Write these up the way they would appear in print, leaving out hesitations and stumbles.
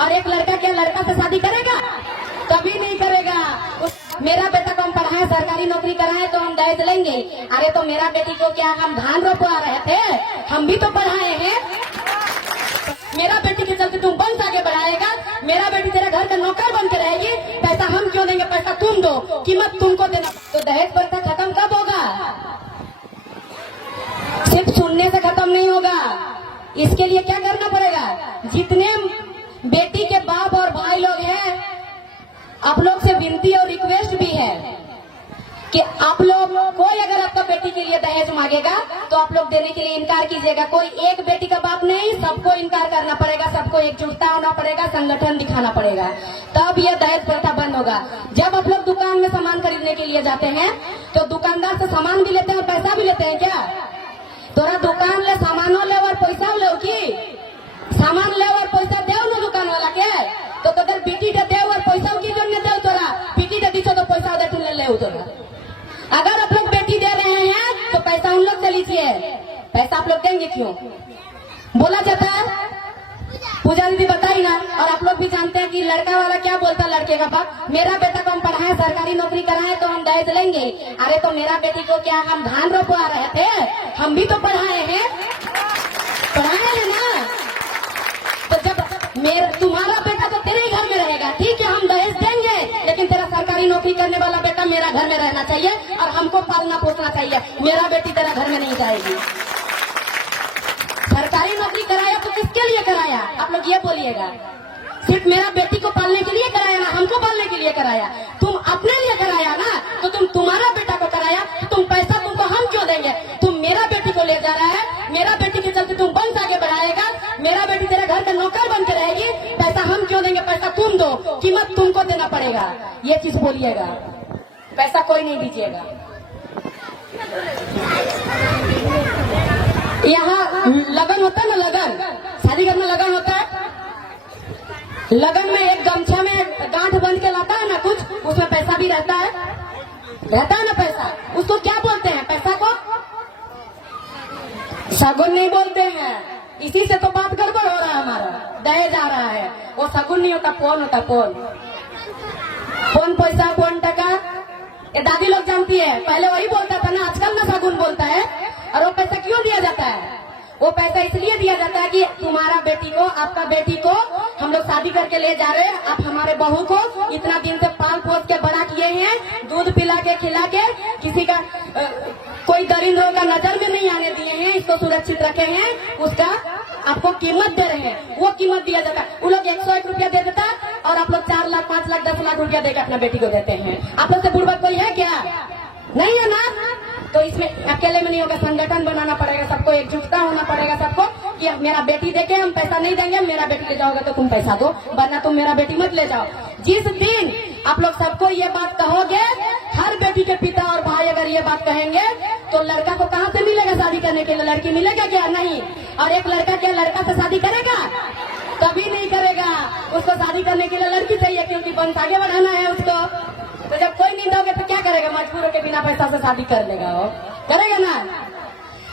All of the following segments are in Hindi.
और एक लड़का क्या लड़का से शादी करेगा? कभी नहीं करेगा। मेरा बेटा को हम पढ़ाए, सरकारी नौकरी कराए तो हम दहेज लेंगे। अरे तो मेरा बेटी को क्या हम धान रोपवा रहे थे? हम भी तो पढ़ाए हैं। मेरा बेटी के चलते तुम वंश आगे बढ़ाएगा, मेरा बेटी तेरे घर का नौकर बन के रहेगी। पैसा हम क्यों देंगे? पैसा तुम दो, कीमत तुमको देना। तो दहेज प्रथा खत्म कब होगा? सिर्फ सुनने से खत्म नहीं होगा। इसके लिए क्या करना पड़ेगा? जितने बेटी के बाप और भाई लोग हैं, आप लोग से विनती और रिक्वेस्ट भी है कि आप लोग, कोई अगर आपका बेटी के लिए दहेज मांगेगा तो आप लोग देने के लिए इनकार कीजिएगा। कोई एक बेटी का बाप नहीं, सबको इनकार करना पड़ेगा, सबको एकजुटता होना पड़ेगा, संगठन दिखाना पड़ेगा, तब यह दहेज प्रथा बंद होगा। जब आप लोग दुकान में सामान खरीदने के लिए जाते हैं तो दुकानदार से सामान भी लेते हैं और पैसा भी लेते हैं क्या? तोरा दुकान ले सामानो ले और पैसा ले की? सामान ले और पैसा दे ना दुकान वाला के। तो अगर बेटी दे और पैसा की जो दे तोरा बेटी दे तो पैसा दे तू ले तोरा। अगर आप लोग बेटी दे रहे हैं तो पैसा उन लोग से लीजिए। पैसा आप लोग देंगे क्यों? बोला जाता है। पूजा दीदी बताई ना। और आप लोग भी जानते हैं कि लड़का वाला क्या बोलता है लड़के का बाप, मेरा बेटा को हम पढ़ाए, सरकारी नौकरी कराए तो हम दहेज लेंगे। अरे तो मेरा बेटी को क्या हम धान रोपवा रहे थे? हम भी तो पढ़ाए हैं, पढ़ाए हैं ना। तो जब तुम्हारा बेटा तो तेरे ही घर में रहेगा, ठीक है, हम दहेज देंगे, लेकिन तेरा सरकारी नौकरी करने वाला बेटा मेरा घर में रहना चाहिए और हमको पालना पोसना चाहिए। मेरा बेटी तेरा घर में नहीं जाएगी। सरकारी नौकरी कराया तो किसके लिए कराया? आप लोग ये बोलिएगा। सिर्फ मेरा बेटी को पालने के लिए कराया ना, हमको पालने के लिए कराया। तुम अपने लिए कराया ना, तो तुम तुम्हारा बेटा को कराया, तुम पैसा तुमको हम क्यों देंगे? तुम मेरा बेटी को ले जा रहा है, मेरा बेटी के चलते तुम वंश आगे बढ़ाएगा, मेरा बेटी तेरे घर का नौकर बन के रहेगी। पैसा हम क्यों देंगे? पैसा तुम दो, कीमत तुमको देना पड़ेगा। ये चीज बोलिएगा। पैसा कोई नहीं दीजिएगा। यहाँ लगन होता है ना, लगन, शादी घर में लगन होता है। लगन में एक गमछा में गांठ बंध के लाता है ना कुछ, उसमें पैसा भी रहता है ना पैसा। उसको क्या बोलते हैं? पैसा को शगुन नहीं बोलते हैं। इसी से तो बात गड़बड़ हो रहा है हमारा, दहेज आ रहा है। वो शगुन नहीं होता, पोन होता, पोन। पोन पैसा, पोन टका, ये दादी लोग जानती है। पहले वही बोलता था ना, आजकल ना शगुन बोलता है। और वो पैसा क्यों दिया जाता है? वो पैसा इसलिए दिया जाता है कि तुम्हारा बेटी को, आपका बेटी को हम लोग शादी करके ले जा रहे हैं, आप हमारे बहू को इतना दिन से पाल पोस के बड़ा किए हैं, दूध पिला के खिला के, किसी का कोई दरिंदों का नजर में नहीं आने दिए हैं, इसको सुरक्षित रखे हैं, उसका आपको कीमत दे रहे हैं। वो कीमत दिया जाता है। वो लोग 101 रुपया दे देता और आप लोग 4 लाख, 5 लाख, 10 लाख रुपया देकर अपना बेटी को देते हैं। आप लोग से बुड़बक कोई है क्या? नहीं है ना। तो इसमें अकेले में नहीं होगा, संगठन बनाना पड़ेगा, सबको एकजुटता होना पड़ेगा, सबको कि मेरा बेटी देके हम पैसा नहीं देंगे, मेरा बेटी ले जाओगे तो तुम पैसा दो, वरना तुम मेरा बेटी मत ले जाओ। जिस दिन आप लोग सबको ये बात कहोगे, हर बेटी के पिता और भाई अगर ये बात कहेंगे, तो लड़का को कहाँ से मिलेगा शादी करने के लिए? लड़की मिलेगा क्या? नहीं। और एक लड़का क्या लड़का से शादी करेगा? कभी नहीं करेगा। उसको शादी करने के लिए लड़की चाहिए, क्योंकि वंश आगे बढ़ाना है उसको। तो जब कोई नहीं दोगे तो क्या करेगा? मजबूर के बिना पैसा से शादी कर लेगा, वो करेगा ना।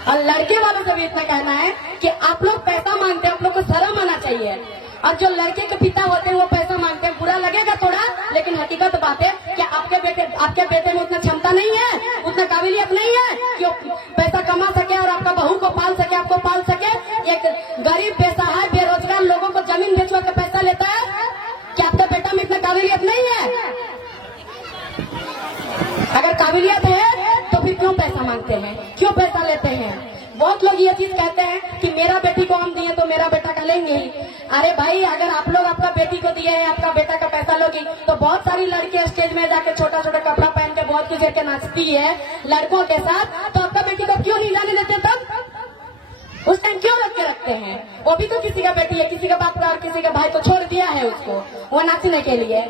और लड़के वालों से भी इतना कहना है कि आप लोग पैसा मांगते हैं, आप लोग को शर्म आना चाहिए। और जो लड़के के पिता होते हैं वो पैसा मांगते हैं, बुरा लगेगा थोड़ा, लेकिन हकीकत बात है कि आपके बेटे में उतना क्षमता नहीं है, उतना काबिलियत नहीं है कि पैसा कमा सके और आपका बहू को पाल सके, आपको पाल सके। एक गरीब, बेसहाय, बेरोजगार लोगों को जमीन बेचवा के पैसा लेता है। क्या आपका बेटा में इतना काबिलियत नहीं है? अगर काबिलियत है तो फिर क्यों पैसा मांगते हैं, क्यों पैसा लेते हैं? बहुत लोग ये चीज कहते हैं कि मेरा बेटी को हम दिए तो मेरा बेटा का लेंगे ही। अरे भाई, अगर आप लोग आपका बेटी को दिए हैं, आपका बेटा का पैसा लोगी, तो बहुत सारी लड़कियां स्टेज में जाके छोटा छोटा कपड़ा पहन के बहुत कुछ करके नाचती है लड़कों के साथ, तो आपका बेटी को क्यों नहीं जाने देते? तब उस टाइम क्यों रख के रखते हैं? वो भी तो किसी का बेटी है, किसी का बाप का और किसी का भाई को छोड़ दिया है उसको वो नाचने के लिए।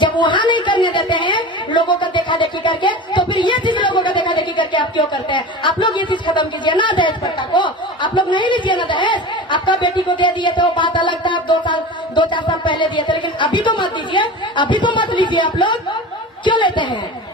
जब वहाँ नहीं करने देते हैं लोगों का देखा देखी करके, तो फिर ये चीज लोगों का देखा देखी करके आप क्यों करते हैं? आप लोग ये चीज खत्म कीजिए ना, दहेज प्रथा को आप लोग नहीं लीजिए ना दहेज। आपका बेटी को दे दिए तो बात अलग था, आप 2-4 साल पहले दिए थे, लेकिन अभी तो मत दीजिए, अभी तो मत लीजिए। आप लोग क्यों लेते हैं?